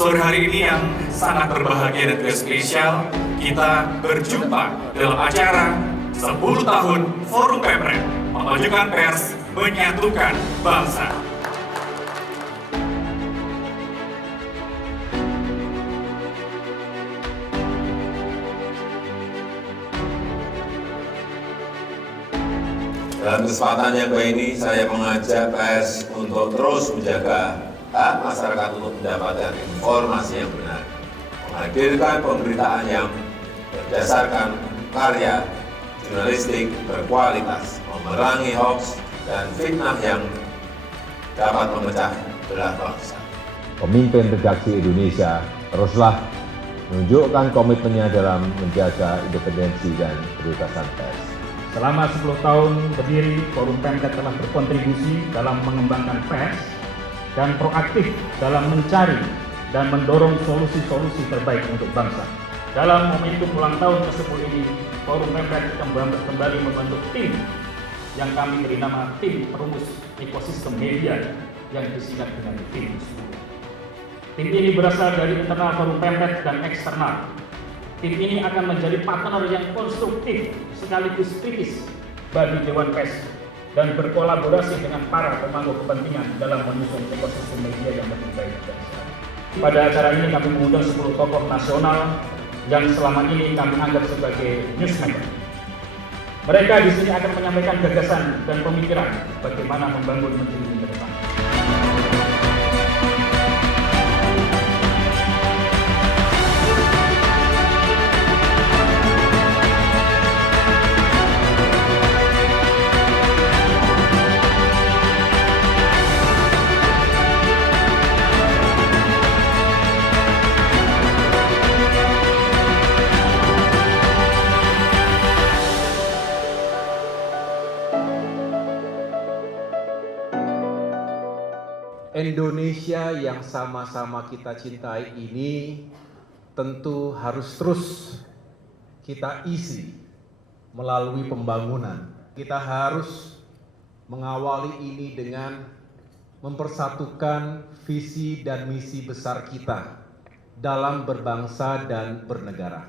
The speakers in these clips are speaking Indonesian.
Sore hari ini yang sangat berbahagia dan juga spesial, kita berjumpa dalam acara 10 tahun Forum Pemret, memajukan pers, menyatukan bangsa. Dalam kesempatan yang baik ini, saya mengajak pers untuk terus menjaga hak masyarakat untuk mendapatkan informasi yang benar, menghadirkan pemberitaan yang berdasarkan karya jurnalistik berkualitas, memerangi hoaks dan fitnah yang dapat memecah belah bangsa. Pemimpin redaksi Indonesia teruslah menunjukkan komitmennya dalam menjaga independensi dan kebebasan pers. Selama 10 tahun berdiri, Forum Pemret telah berkontribusi dalam mengembangkan pers dan proaktif dalam mencari dan mendorong solusi-solusi terbaik untuk bangsa. Dalam momentum ulang tahun ke-10 ini, Forum Pemret kembali membentuk tim yang kami beri nama Tim Perumus Ekosistem Media yang disingkat dengan TIM 10. Tim ini berasal dari internal Forum Pemret dan eksternal. Tim ini akan menjadi partner yang konstruktif sekaligus kritis bagi Dewan Pers dan berkolaborasi dengan para pemangku kepentingan dalam menyusun ekosistem media yang lebih baik. Pada acara ini kami mengundang 10 tokoh nasional yang selama ini kami anggap sebagai newsmaker. Mereka di sini akan menyampaikan gagasan dan pemikiran bagaimana membangun negeri ini ke depan. Indonesia yang sama-sama kita cintai ini tentu harus terus kita isi melalui pembangunan. Kita harus mengawali ini dengan mempersatukan visi dan misi besar kita dalam berbangsa dan bernegara.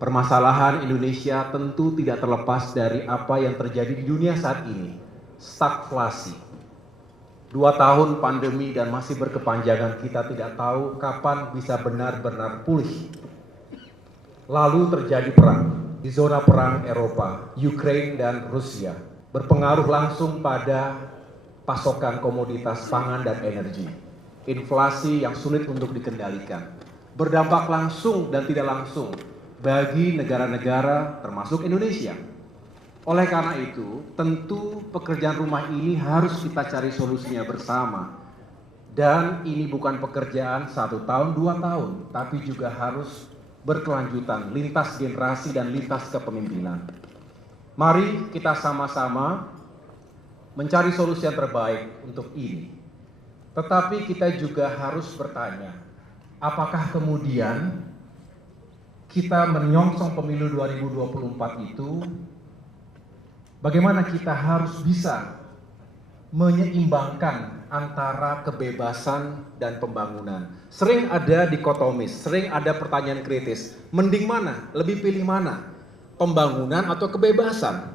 Permasalahan Indonesia tentu tidak terlepas dari apa yang terjadi di dunia saat ini, stagflasi. 2 tahun pandemi dan masih berkepanjangan, kita tidak tahu kapan bisa benar-benar pulih. Lalu terjadi perang di zona perang Eropa, Ukraina dan Rusia, berpengaruh langsung pada pasokan komoditas pangan dan energi. Inflasi yang sulit untuk dikendalikan, berdampak langsung dan tidak langsung bagi negara-negara termasuk Indonesia. Oleh karena itu, tentu pekerjaan rumah ini harus kita cari solusinya bersama. Dan ini bukan pekerjaan 1 tahun, 2 tahun, tapi juga harus berkelanjutan, lintas generasi dan lintas kepemimpinan. Mari kita sama-sama mencari solusi yang terbaik untuk ini. Tetapi kita juga harus bertanya, apakah kemudian kita menyongsong pemilu 2024 itu, bagaimana kita harus bisa menyeimbangkan antara kebebasan dan pembangunan. Sering ada dikotomis, sering ada pertanyaan kritis. Mending mana? Lebih pilih mana? Pembangunan atau kebebasan?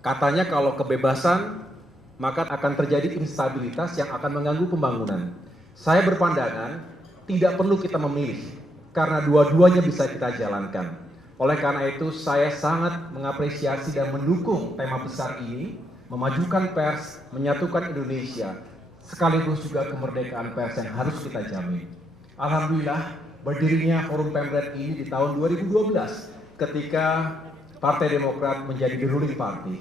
Katanya kalau kebebasan, maka akan terjadi instabilitas yang akan mengganggu pembangunan. Saya berpandangan tidak perlu kita memilih, karena dua-duanya bisa kita jalankan. Oleh karena itu, saya sangat mengapresiasi dan mendukung tema besar ini, memajukan pers, menyatukan Indonesia, sekaligus juga kemerdekaan pers yang harus kita jamin. Alhamdulillah, berdirinya Forum Pemret ini di tahun 2012, ketika Partai Demokrat menjadi the ruling party.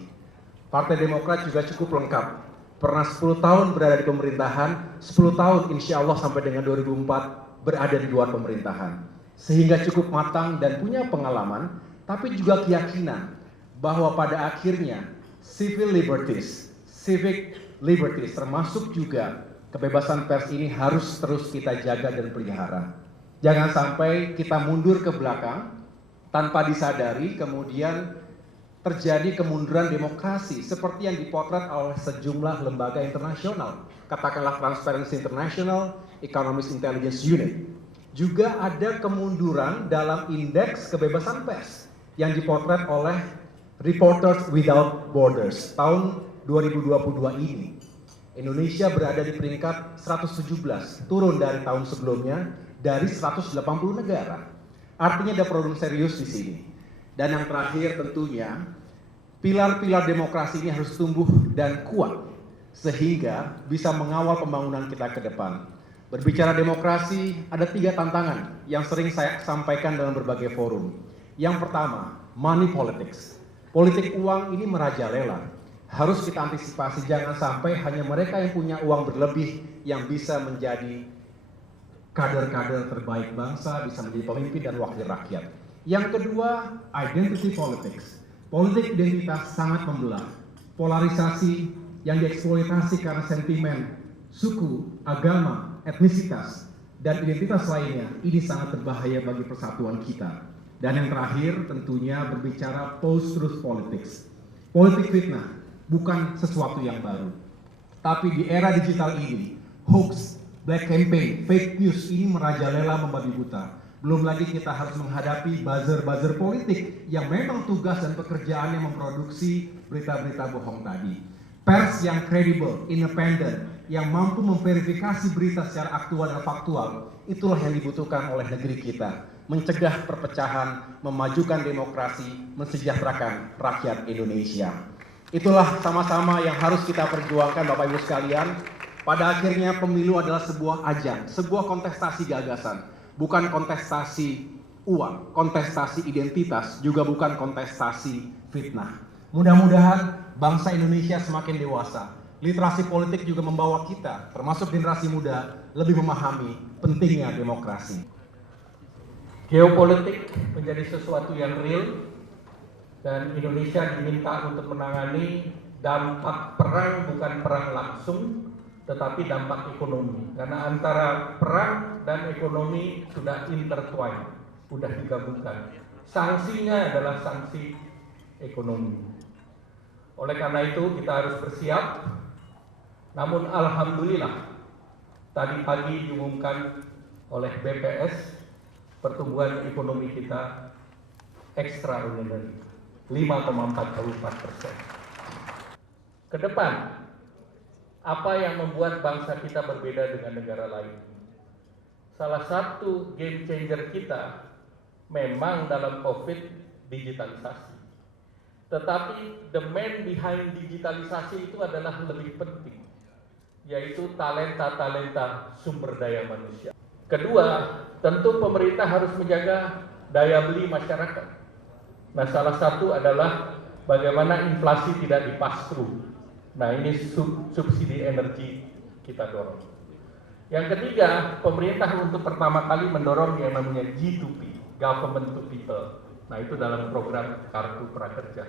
Partai Demokrat juga cukup lengkap. Pernah 10 tahun berada di pemerintahan, 10 tahun insya Allah sampai dengan 2004 berada di luar pemerintahan. Sehingga cukup matang dan punya pengalaman, tapi juga keyakinan bahwa pada akhirnya civil liberties, civic liberties, termasuk juga kebebasan pers ini harus terus kita jaga dan pelihara. Jangan sampai kita mundur ke belakang tanpa disadari, kemudian terjadi kemunduran demokrasi seperti yang dipotret oleh sejumlah lembaga internasional, katakanlah Transparency International, Economist Intelligence Unit. Juga ada kemunduran dalam indeks kebebasan pers yang dipotret oleh Reporters Without Borders tahun 2022 ini. Indonesia berada di peringkat 117, turun dari tahun sebelumnya dari 180 negara. Artinya ada problem serius di sini. Dan yang terakhir tentunya, pilar-pilar demokrasi ini harus tumbuh dan kuat sehingga bisa mengawal pembangunan kita ke depan. Berbicara demokrasi, ada 3 tantangan yang sering saya sampaikan dalam berbagai forum. Yang pertama, money politics. Politik uang ini merajalela. Harus kita antisipasi, jangan sampai hanya mereka yang punya uang berlebih yang bisa menjadi kader-kader terbaik bangsa, bisa menjadi pemimpin dan wakil rakyat. Yang kedua, identity politics. Politik identitas sangat membelah. Polarisasi yang dieksploitasi karena sentimen, suku, agama, etnisitas, dan identitas lainnya, ini sangat berbahaya bagi persatuan kita. Dan yang terakhir tentunya berbicara post-truth politics. Politik fitnah bukan sesuatu yang baru. Tapi di era digital ini, hoax, black campaign, fake news ini merajalela membabi buta. Belum lagi kita harus menghadapi buzzer-buzzer politik yang memang tugas dan pekerjaannya memproduksi berita-berita bohong tadi. Pers yang kredibel, independen, yang mampu memverifikasi berita secara aktual dan faktual, itulah yang dibutuhkan oleh negeri kita. Mencegah perpecahan, memajukan demokrasi, mensejahterakan rakyat Indonesia. Itulah sama-sama yang harus kita perjuangkan Bapak Ibu sekalian. Pada akhirnya pemilu adalah sebuah ajang, sebuah kontestasi gagasan. Bukan kontestasi uang, kontestasi identitas, juga bukan kontestasi fitnah. Mudah-mudahan bangsa Indonesia semakin dewasa. Literasi politik juga membawa kita, termasuk generasi muda, lebih memahami pentingnya demokrasi. Geopolitik menjadi sesuatu yang real dan Indonesia diminta untuk menangani dampak perang, bukan perang langsung, tetapi dampak ekonomi. Karena antara perang dan ekonomi sudah intertwined, sudah digabungkan. Sanksinya adalah sanksi ekonomi. Oleh karena itu kita harus bersiap. Namun alhamdulillah tadi pagi diumumkan oleh BPS pertumbuhan ekonomi kita extraordinary 5,44%. Ke depan, apa yang membuat bangsa kita berbeda dengan negara lain? Salah satu game changer kita memang dalam COVID digitalisasi. Tetapi the man behind digitalisasi itu adalah lebih penting, yaitu talenta-talenta sumber daya manusia. Kedua, tentu pemerintah harus menjaga daya beli masyarakat. Nah, salah satu adalah bagaimana inflasi tidak dipass-through. Nah, ini subsidi energi kita dorong. Yang ketiga, pemerintah untuk pertama kali mendorong yang namanya G2P, Government to People. Nah, itu dalam program Kartu Prakerja.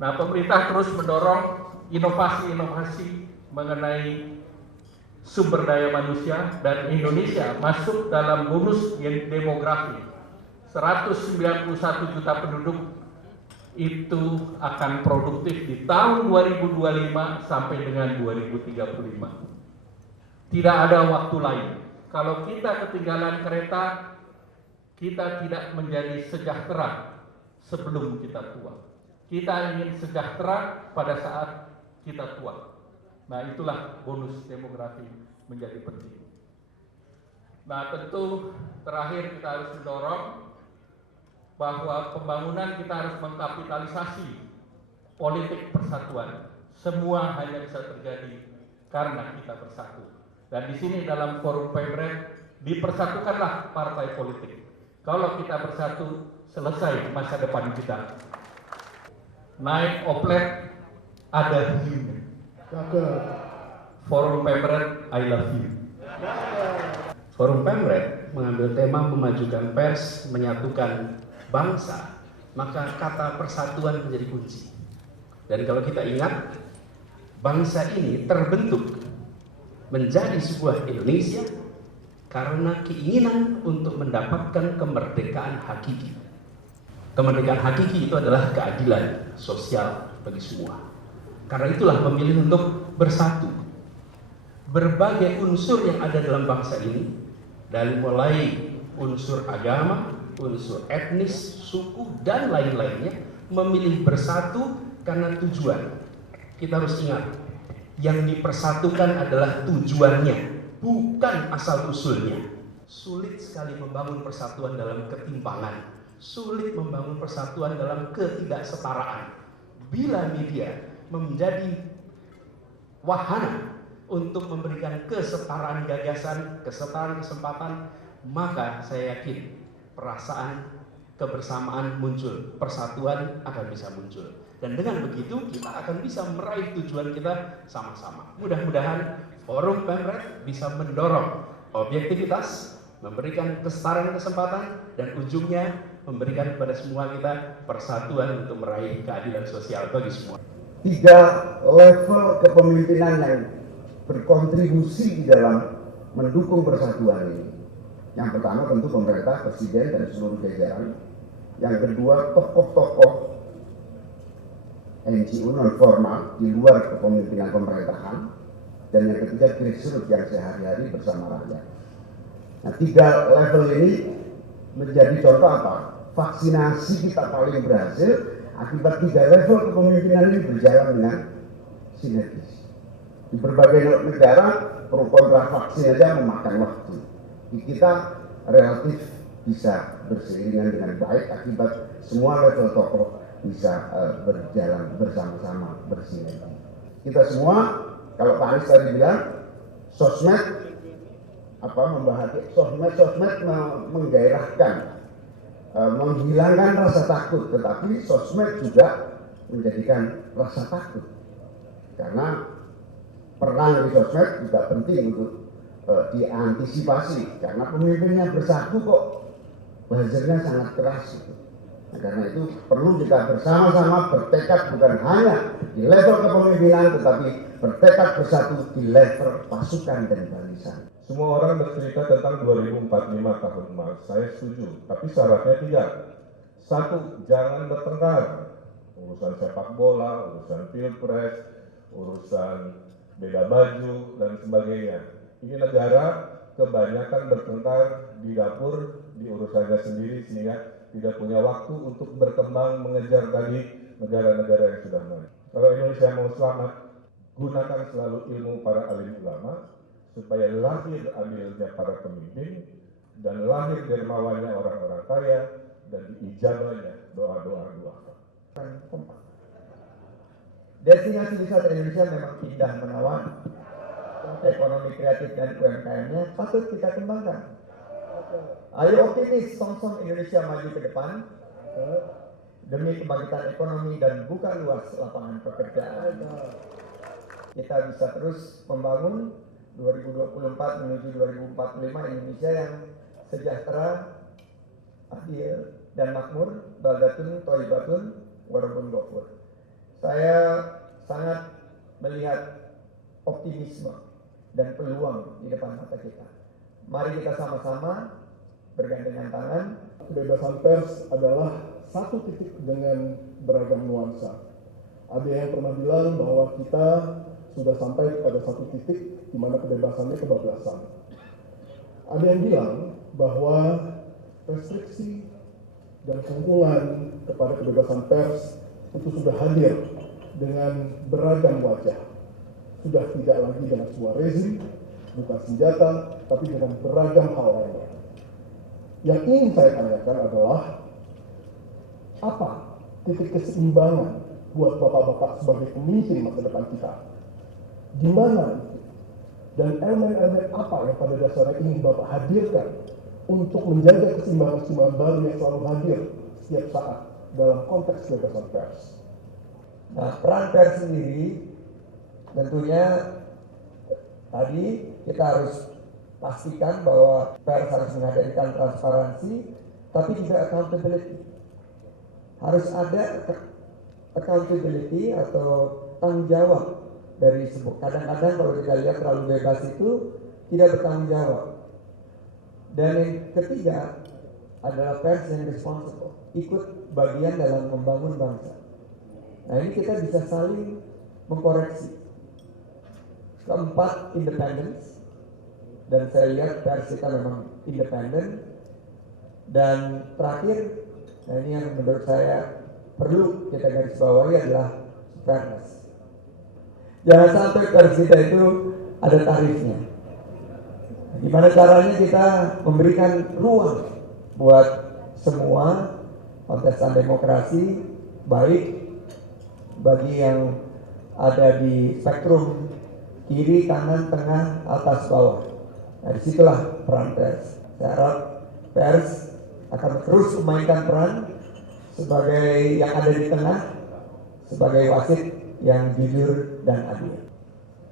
Nah, pemerintah terus mendorong inovasi-inovasi mengenai sumber daya manusia, dan Indonesia masuk dalam bonus demografi. 191 juta penduduk itu akan produktif di tahun 2025 sampai dengan 2035. Tidak ada waktu lain. Kalau kita ketinggalan kereta, kita tidak menjadi sejahtera sebelum kita tua. Kita ingin sejahtera pada saat kita tua. Nah, itulah bonus demografi menjadi penting. Nah, tentu terakhir kita harus mendorong bahwa pembangunan kita harus mengkapitalisasi politik persatuan. Semua hanya bisa terjadi karena kita bersatu. Dan di sini dalam forum Pemret dipersatukanlah partai politik. Kalau kita bersatu, selesai masa depan kita. Naik oplet ada himne. Forum Pemret, I love you. Forum Pemret mengambil tema memajukan pers, menyatukan bangsa, maka kata persatuan menjadi kunci. Dan kalau kita ingat, bangsa ini terbentuk menjadi sebuah Indonesia karena keinginan untuk mendapatkan kemerdekaan hakiki. Kemerdekaan hakiki itu adalah keadilan sosial bagi semua. Karena itulah memilih untuk bersatu. Berbagai unsur yang ada dalam bangsa ini, dari mulai unsur agama, unsur etnis, suku, dan lain-lainnya, memilih bersatu karena tujuan. Kita harus ingat, yang dipersatukan adalah tujuannya, bukan asal-usulnya. Sulit sekali membangun persatuan dalam ketimpangan. Sulit membangun persatuan dalam ketidaksetaraan. Bila media menjadi wahana untuk memberikan kesetaraan gagasan, kesetaraan kesempatan, maka saya yakin perasaan kebersamaan muncul, persatuan akan bisa muncul. Dan dengan begitu kita akan bisa meraih tujuan kita sama-sama. Mudah-mudahan Forum Pemret bisa mendorong objektivitas, memberikan kesetaraan kesempatan, dan ujungnya memberikan kepada semua kita persatuan untuk meraih keadilan sosial bagi semua. 3 level kepemimpinan yang berkontribusi di dalam mendukung persatuan ini. Yang pertama tentu pemerintah, presiden, dan seluruh jajaran. Yang kedua tokoh-tokoh NGO non formal di luar kepemimpinan pemerintahan. Dan yang ketiga grassroots yang sehari-hari bersama rakyat. Nah, 3 level ini menjadi contoh apa? Vaksinasi kita paling berhasil akibat 3 level kepemimpinan ini berjalan dengan sinergis. Di berbagai negara pro kontra vaksin saja memakan waktu. Di kita relatif bisa berseiringan dengan baik akibat semua level tokoh bisa berjalan bersama-sama bersinergi. Kita semua, kalau Pak Anies tadi bilang, sosmed menggairahkan, menghilangkan rasa takut, tetapi sosmed juga menjadikan rasa takut. Karena perang di sosmed juga penting untuk diantisipasi, karena pemimpinnya bersatu kok buzzernya sangat keras. Nah, karena itu perlu kita bersama-sama bertekad bukan hanya di level kepemimpinan, tetapi bertekad bersatu di level pasukan dan barisan. Semua orang bercerita tentang 2045 tahun emas, saya setuju. Tapi syaratnya 3. 1, jangan bertengkar. Urusan sepak bola, urusan pilpres, urusan beda baju, dan sebagainya. Ini negara kebanyakan bertengkar di dapur, di urusannya sendiri, sehingga tidak punya waktu untuk berkembang mengejar tadi negara-negara yang sudah maju. Kalau Indonesia mau selamat, gunakan selalu ilmu para alim ulama, supaya lahir adilnya para pemimpin dan lahir dermawannya orang-orang kaya dan diijabahnya doa-doa duafa. Destinasi wisata Indonesia memang indah menawan. Ekonomi kreatif dan UMKM-nya patut kita kembangkan. Ayo optimis, song-song Indonesia maju ke depan demi kebangkitan ekonomi dan buka luas lapangan pekerjaan. Kita bisa terus membangun 2024 menuju 2045 Indonesia yang sejahtera, adil, dan makmur, baldatun, thayyibatun, warabun ghafur. Saya sangat melihat optimisme dan peluang di depan mata kita. Mari kita sama-sama bergandengan tangan. Kebebasan pers adalah satu titik dengan beragam nuansa. Ada yang pernah bilang bahwa kita sudah sampai pada satu titik di mana kebebasannya kebablasan. Ada yang bilang bahwa restriksi dan kungkungan kepada kebebasan pers itu sudah hadir dengan beragam wajah. Sudah tidak lagi dengan sebuah rezim, bukan senjata, tapi dengan beragam hal lainnya. Yang ingin saya tanyakan adalah, apa titik keseimbangan buat bapak-bapak sebagai pemimpin masa depan kita? Di mana itu? Dan elemen-elemen apa yang pada dasarnya ingin Bapak hadirkan untuk menjaga keseimbangan-keseimbangan baru yang selalu hadir setiap saat dalam konteks kebebasan pers? Nah, peran pers sendiri tentunya tadi kita harus pastikan bahwa pers harus menghadirkan transparansi, tapi juga accountability. Harus ada accountability atau tanggung jawab dari sebuah. Kadang-kadang kalau kita lihat terlalu bebas itu tidak bertanggung jawab. Dan yang ketiga, adalah pers yang responsible, ikut bagian dalam membangun bangsa. Nah ini kita bisa saling mengkoreksi. Keempat, independence. Dan saya lihat pers kita memang independen. Dan terakhir, nah ini yang menurut saya perlu kita garis bawahi adalah fairness. Jangan sampai pers kita itu ada tarifnya. Gimana caranya kita memberikan ruang buat semua kontestan demokrasi, baik bagi yang ada di spektrum kiri, kanan, tengah, atas, bawah. Nah, disitulah peran pers. Saya harap pers akan terus memainkan peran sebagai yang ada di tengah, sebagai wasit yang jujur dan adil.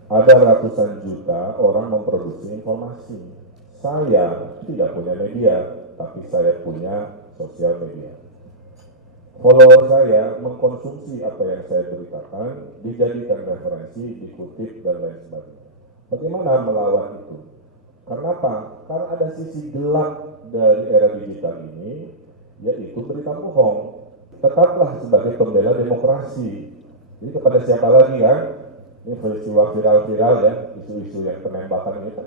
Ada ratusan juta orang memproduksi informasi. Saya tidak punya media, tapi saya punya sosial media. Follower saya mengkonsumsi apa yang saya beritakan, dijadikan referensi, dikutip, dan lain sebagainya. Bagaimana melawan itu? Karena apa? Karena ada sisi gelap dari era digital ini, yaitu berita bohong. Tetaplah sebagai pembela demokrasi. Jadi kepada siapa lagi kan? Ini peristiwa viral-viral ya, isu-isu yang penembakan ini kan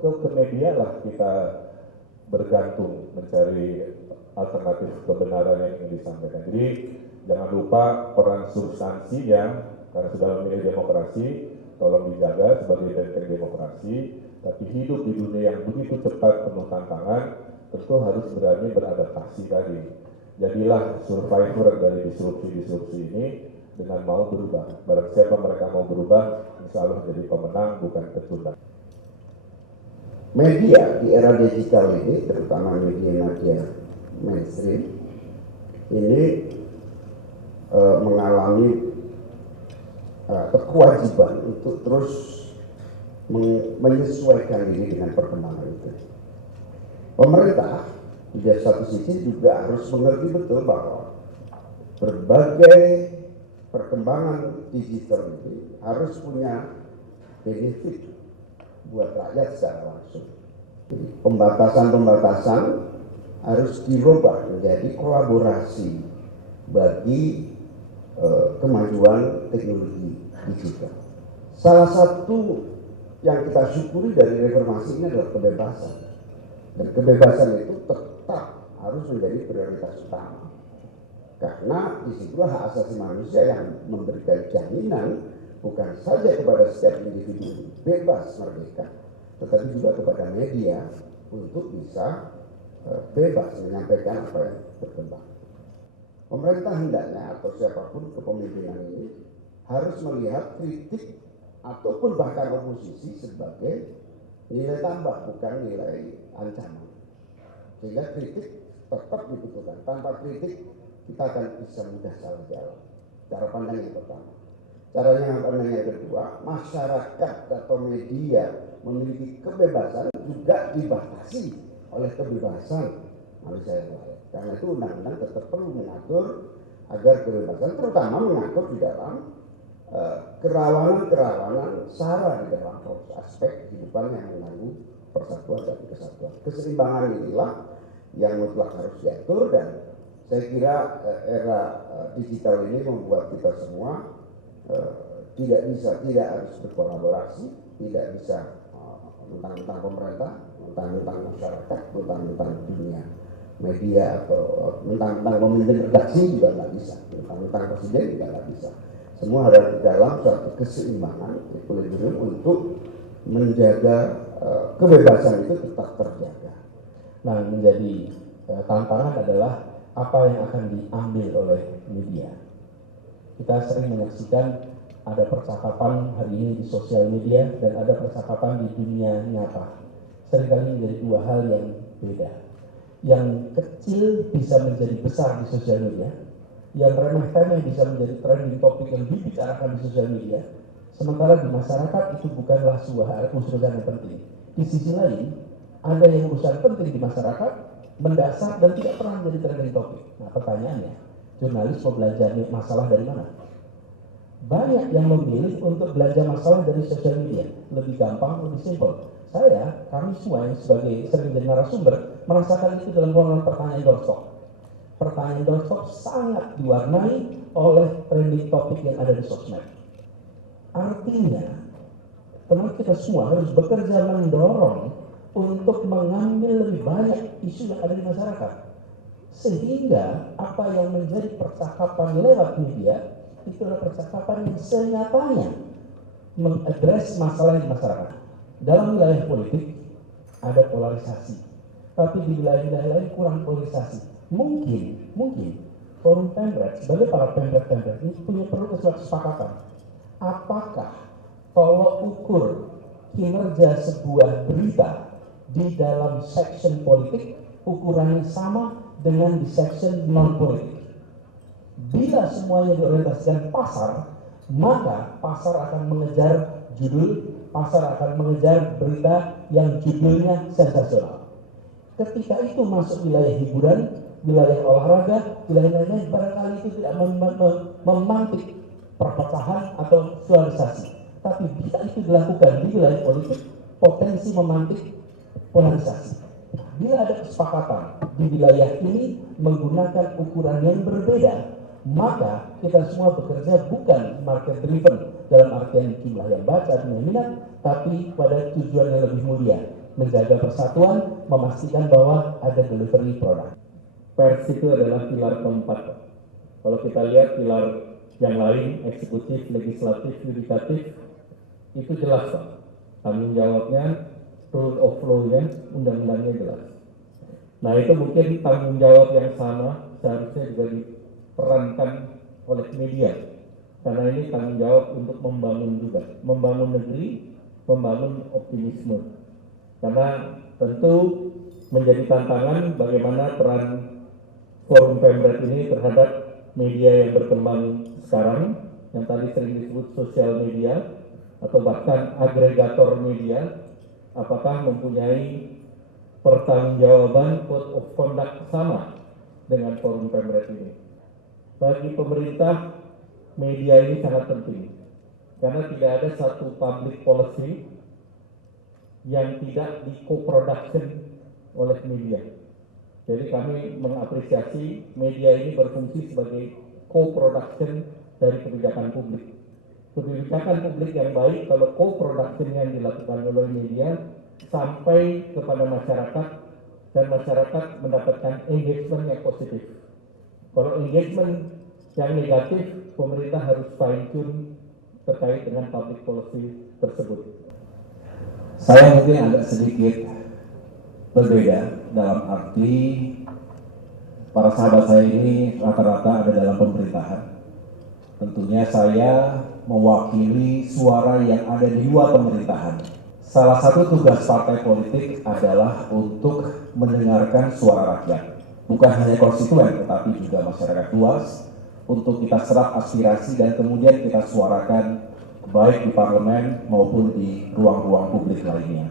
ke media lah kita bergantung mencari alternatif kebenaran yang ingin disampaikan. Jadi jangan lupa peran substansinya, karena sudah memilih demokrasi, tolong dijaga sebagai benteng demokrasi, tapi hidup di dunia yang begitu cepat penuh tantangan, tentu harus berani beradaptasi tadi. Jadilah survivor dari disrupsi-disrupsi ini dengan mau berubah. Barang siapa mereka mau berubah, insya Allah jadi pemenang, bukan pecundang. Media di era digital ini, terutama media mainstream, ini mengalami kewajiban untuk terus menyesuaikan diri dengan perkembangan itu. Pemerintah di satu sisi juga harus mengerti betul bahwa berbagai perkembangan digital ini harus punya benefit buat rakyat secara langsung. Jadi pembatasan-pembatasan harus dirubah menjadi kolaborasi bagi kemajuan teknologi digital. Salah satu yang kita syukuri dari reformasi ini adalah kebebasan. Dan kebebasan itu tetap harus menjadi prioritas utama. Karena disitulah hak asasi manusia yang memberikan jaminan bukan saja kepada setiap individu bebas merdeka, tetapi juga kepada media untuk bisa bebas menyampaikan apa yang berkembang. Pemerintah hendaknya atau siapapun kepemimpinan ini harus melihat kritik ataupun bahkan oposisi sebagai nilai tambah, bukan nilai ancaman. Sehingga kritik tetap dibutuhkan. Tanpa kritik kita akan bisa mudah salah jalan. Cara pandang yang pertama. Cara yang pandang yang kedua, masyarakat atau media memiliki kebebasan juga dibatasi oleh kebebasan manusia yang lain. Karena itu undang-undang tetap perlu mengatur agar kebebasan, terutama mengatur di dalam kerawanan-kerawanan SARA di dalam aspek kehidupan yang mengganggu persatuan dan kesatuan. Keseimbangan inilah yang mutlak harus diatur, dan saya kira era digital ini membuat kita semua tidak harus berkolaborasi, tidak bisa mentang-mentang pemerintah, mentang-mentang masyarakat, mentang-mentang dunia media atau mentang-mentang pemimpin redaksi juga nggak bisa, mentang-mentang presiden juga nggak bisa. Semua harus dalam suatu keseimbangan, equilibrium untuk menjaga kebebasan itu tetap terjaga. Nah, menjadi tantangan adalah apa yang akan diambil oleh media. Kita sering menyaksikan ada percakapan hari ini di sosial media dan ada percakapan di dunia nyata. Seringkali menjadi dua hal yang beda. Yang kecil bisa menjadi besar di sosial media, yang remeh-temeh bisa menjadi trending topik yang dibicarakan di sosial media. Sementara di masyarakat itu bukanlah sebuah urusan yang penting. Di sisi lain, ada yang urusan penting di masyarakat, mendasar dan tidak pernah menjadi trending topik. Nah, pertanyaannya, jurnalis mau belajar masalah dari mana? Banyak yang memilih untuk belajar masalah dari sosial media, lebih gampang, lebih simpel. Kami semua yang sebagai sering jadi narasumber, merasakan itu dalam format pertanyaan doorstop. Pertanyaan doorstop sangat diwarnai oleh trending topik yang ada di sosmed. Artinya, teman kita semua harus bekerja mendorong untuk mengambil lebih banyak isu yang ada di masyarakat. Sehingga apa yang menjadi percakapan lewat media, itu adalah percakapan yang senyatanya mengadres masalah di masyarakat. Dalam wilayah politik, ada polarisasi. Tapi di wilayah-wilayah lain kurang polarisasi. Mungkin Forum Pemret sebagai para pemret ini punya perlu kesepakatan. Apakah tolok ukur kinerja sebuah berita di dalam section politik ukurannya sama dengan di section non politik? Bila semuanya diorientasikan pasar, maka pasar akan mengejar judul, pasar akan mengejar berita yang judulnya sensasional. Ketika itu masuk wilayah hiburan, wilayah olahraga, wilayah lain-lain, barangkali itu tidak memantik perpecahan atau polarisasi. Tapi bila itu dilakukan di wilayah politik, potensi memantik polarisasi. Bila ada kesepakatan di wilayah ini menggunakan ukuran yang berbeda, maka kita semua bekerja bukan market driven dalam artian jumlah yang baca dan minat, tapi pada tujuan yang lebih mulia, menjaga persatuan, memastikan bahwa ada delivery produk. Pers itu adalah pilar keempat. Kalau kita lihat pilar yang lain, eksekutif, legislatif, yudikatif, itu jelas Pak. Tanggung jawabnya, rule of law-nya, undang-undangnya jelas. Nah itu mungkin tanggung jawab yang sama seharusnya juga diperankan oleh media. Karena ini tanggung jawab untuk membangun juga, membangun negeri, membangun optimisme. Karena tentu menjadi tantangan bagaimana peran Forum Pemret ini terhadap media yang berkembang sekarang, yang tadi sering disebut sosial media, atau bahkan agregator media, apakah mempunyai pertanggungjawaban code of conduct sama dengan Forum Pemret ini. Bagi pemerintah, media ini sangat penting, karena tidak ada satu public policy yang tidak di co-production oleh media. Jadi kami mengapresiasi media ini berfungsi sebagai co-production dari kebijakan publik. Kebijakan publik yang baik kalau co-production yang dilakukan oleh media sampai kepada masyarakat dan masyarakat mendapatkan engagement yang positif. Kalau engagement yang negatif, pemerintah harus fine-tune terkait dengan public policy tersebut. Saya mungkin agak sedikit berbeda dalam arti para sahabat saya ini rata-rata ada dalam pemerintahan. Tentunya saya mewakili suara yang ada di luar pemerintahan. Salah satu tugas partai politik adalah untuk mendengarkan suara rakyat. Bukan hanya konstituen, tetapi juga masyarakat luas, untuk kita serap aspirasi dan kemudian kita suarakan baik di parlemen maupun di ruang-ruang publik lainnya.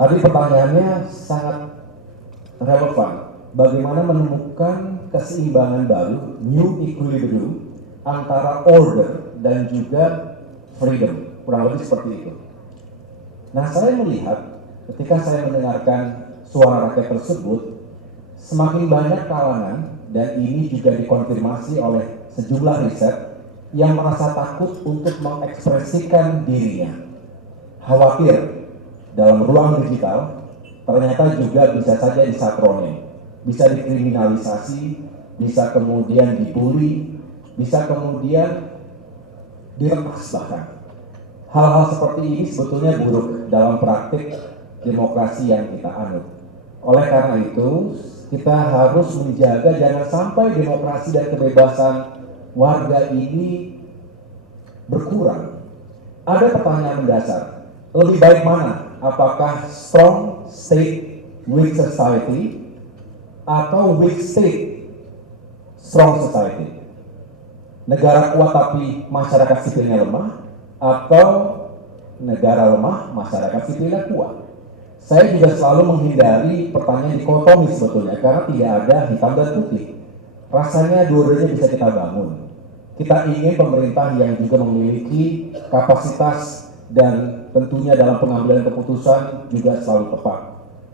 Tadi pertanyaannya sangat relevan. Bagaimana menemukan keseimbangan baru, new equilibrium, antara order dan juga freedom. Kurang lebih seperti itu. Nah, saya melihat ketika saya mendengarkan suara rakyat tersebut, semakin banyak kalangan, dan ini juga dikonfirmasi oleh sejumlah riset, yang merasa takut untuk mengekspresikan dirinya. Khawatir dalam ruang digital ternyata juga bisa saja disatroni, bisa dikriminalisasi, bisa kemudian dibully, bisa kemudian diretas bahkan. Hal-hal seperti ini sebetulnya buruk dalam praktik demokrasi yang kita anut. Oleh karena itu, kita harus menjaga jangan sampai demokrasi dan kebebasan warga ini berkurang. Ada pertanyaan mendasar, lebih baik mana? Apakah strong state weak society atau weak state strong society? Negara kuat tapi masyarakat sipilnya lemah, atau negara lemah masyarakat sipilnya kuat? Saya juga selalu menghindari pertanyaan dikotomi sebetulnya, karena tidak ada hitam dan putih. Rasanya dua-duanya bisa kita bangun. Kita ingin pemerintah yang juga memiliki kapasitas dan tentunya dalam pengambilan keputusan juga selalu tepat.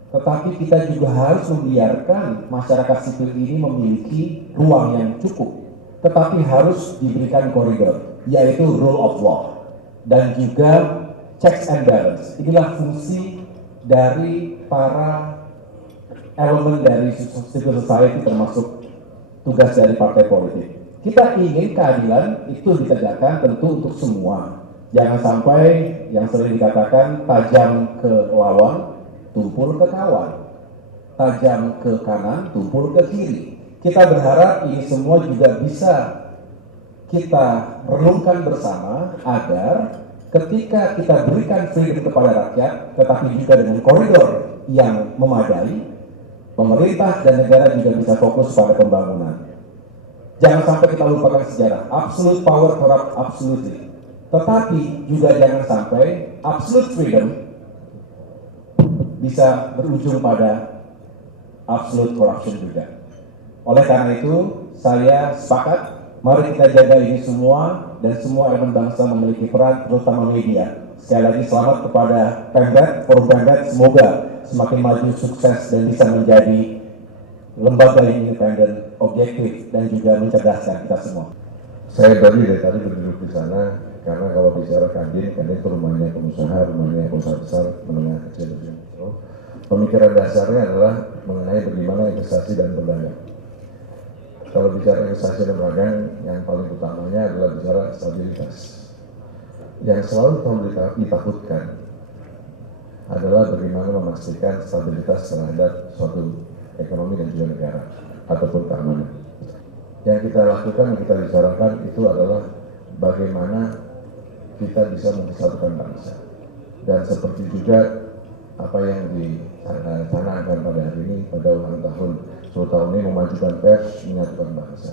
tetapi kita juga harus membiarkan masyarakat sipil ini memiliki ruang yang cukup, tetapi harus diberikan koridor, yaitu rule of law dan juga checks and balance. Inilah fungsi dari para elemen dari civil society, termasuk tugas dari partai politik. Kita ingin keadilan itu ditegakkan tentu untuk semua. Jangan sampai yang sering dikatakan tajam ke lawan, tumpul ke kawan, tajam ke kanan, tumpul ke kiri. Kita berharap ini semua juga bisa kita renungkan bersama agar ketika kita berikan freedom kepada rakyat, tetapi juga dengan koridor yang memadai, pemerintah dan negara juga bisa fokus pada pembangunan. Jangan sampai kita lupakan sejarah. Absolute power corrupt absolutely. Tetapi juga jangan sampai absolute freedom bisa berujung pada absolute corruption juga. Oleh karena itu, saya sepakat, mari kita jaga ini semua, dan semua elemen bangsa memiliki peran, terutama media. Sekali lagi selamat kepada Pemret, Forum Pemret, semoga semakin maju, sukses, dan bisa menjadi lembaga yang independen, objektif, dan juga mencerdaskan kita semua. Saya dari tadi berduduk di sana, karena kalau bicara Kadin itu rumahnya pengusaha, rumahnya pengusaha besar, menengah kecil, mikro. Pemikiran dasarnya adalah mengenai bagaimana investasi dan perdagangan. Kalau bicara investasi dan perdagangan, yang paling utamanya adalah bicara stabilitas. Yang selalu ditakutkan adalah bagaimana memastikan stabilitas terhadap suatu ekonomi dan juga negara ataupun keamanan. Yang kita lakukan, yang kita bicarakan itu adalah bagaimana kita bisa mempersatukan bangsa. Dan seperti juga apa yang dicanangkan pada hari ini, pada ulang tahun 10 tahun ini, memajukan pers, menyatukan bangsa.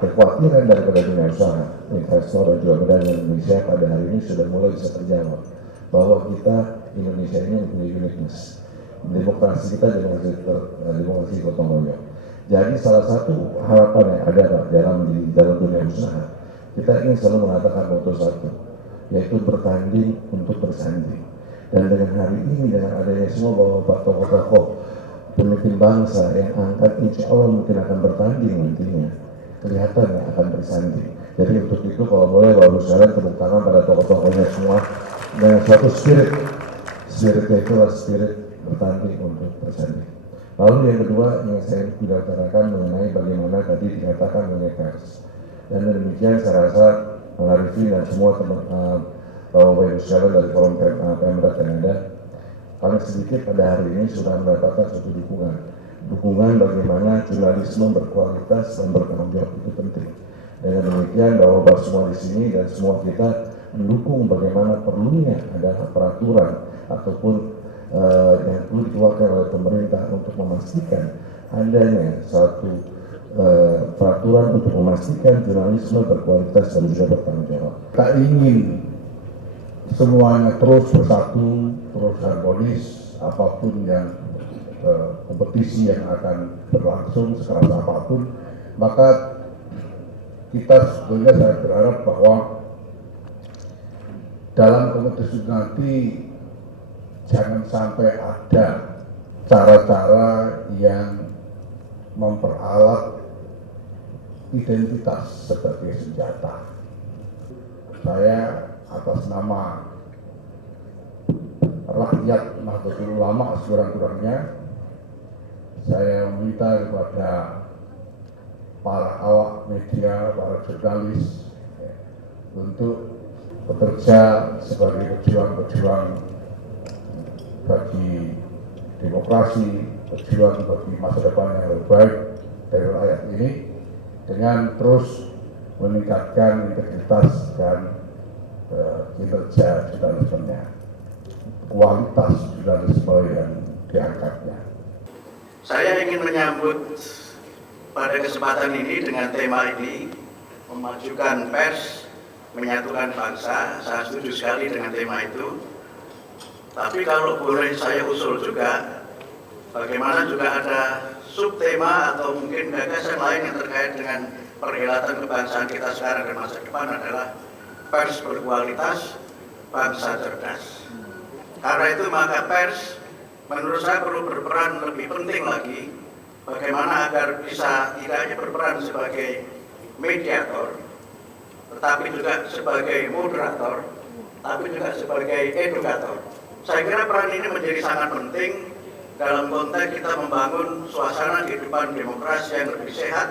Kekhawatiran daripada dunia usaha, investor dan juga pedagang Indonesia pada hari ini sudah mulai bisa terjawab bahwa kita Indonesia ini mempunyai uniqueness. Demokrasi kita demokrasi gotong royong. Jadi salah satu harapan yang ada Pak dalam dunia usaha, kita ingin selalu mengatakan moto satu, yaitu bertanding untuk bersanding. Dan dengan hari ini, dengan adanya semua bapak tokoh-tokoh pemimpin bangsa yang angkat, insya Allah mungkin akan bertanding nantinya, kelihatan yang akan bersanding. Jadi untuk itu kalau boleh Bapak sekalian tepuk tangan pada tokoh-tokohnya semua dengan suatu spiritnya itulah spirit bertanding untuk bersanding. Lalu yang kedua yang saya bicarakan mengenai bagaimana tadi dikatakan mengenai pers. Dan demikian saya rasa Bang Arifin dan semua teman Bapak Ibu sekalian dari Forum Pemret yang ada, paling sedikit pada hari ini sudah mendapatkan suatu dukungan bagaimana jurnalisme berkualitas dan bertanggung jawab itu penting. Dengan demikian bahwa semua di sini dan semua kita mendukung bagaimana perlunya adalah peraturan ataupun yang perlu dikeluarkan oleh pemerintah untuk memastikan adanya suatu peraturan untuk memastikan jurnalisme berkualitas dan juga bertanggung jawab. Kita ingin semuanya terus bersatu, terus harmonis, apapun yang kompetisi yang akan berlangsung sekeras apapun, maka kita sebetulnya saya berharap bahwa dalam kompetisi nanti jangan sampai ada cara-cara yang memperalat identitas sebagai senjata. Saya atas nama rakyat Nahdlatul Ulama sekurang-kurangnya, saya meminta kepada para awak media, para jurnalis untuk bekerja sebagai pejuang-pejuang bagi demokrasi, pejuang bagi masa depan yang lebih baik dari rakyat ini, dengan terus meningkatkan integritas dan kinerja jurnalismenya, kualitas jurnalisme yang diangkatnya. Saya ingin menyambut pada kesempatan ini dengan tema ini, memajukan pers, menyatukan bangsa. Saya setuju sekali dengan tema itu. Tapi kalau boleh saya usul juga, bagaimana juga ada subtema atau mungkin gagasan lain yang terkait dengan perhelatan kebangsaan kita sekarang dan masa depan adalah pers berkualitas, bangsa cerdas. Karena itu maka pers menurut saya perlu berperan lebih penting lagi bagaimana agar bisa tidak hanya berperan sebagai mediator, tetapi juga sebagai moderator, tapi juga sebagai edukator. Saya kira peran ini menjadi sangat penting dalam konteks kita membangun suasana kehidupan demokrasi yang lebih sehat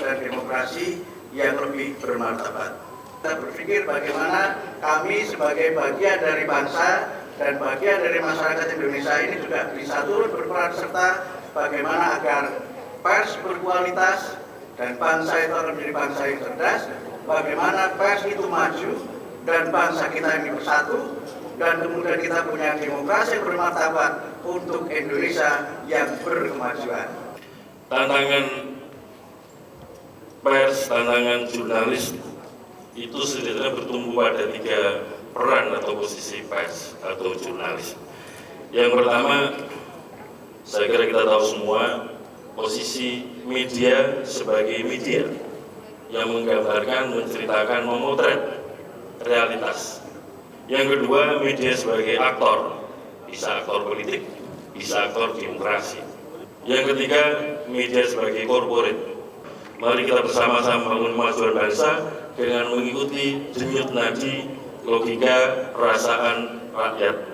dan demokrasi yang lebih bermartabat. Kita berpikir bagaimana kami sebagai bagian dari bangsa dan bagian dari masyarakat Indonesia ini juga bisa turut berperan serta bagaimana agar pers berkualitas dan bangsa itu akan menjadi bangsa yang cerdas, bagaimana pers itu maju dan bangsa kita ini bersatu, dan kemudian kita punya demokrasi yang bermartabat untuk Indonesia yang berkemajuan. Tantangan pers, tantangan jurnalis itu setidaknya bertumbuh pada 3 peran atau posisi pers atau jurnalis. Yang pertama, saya kira kita tahu semua, posisi media sebagai media yang menggambarkan, menceritakan, memotret realitas. Yang kedua, media sebagai aktor, bisa aktor politik, bisa aktor demokrasi. Yang ketiga, media sebagai korporat. Mari kita bersama-sama membangun kemajuan bangsa dengan mengikuti denyut nadi logika perasaan rakyat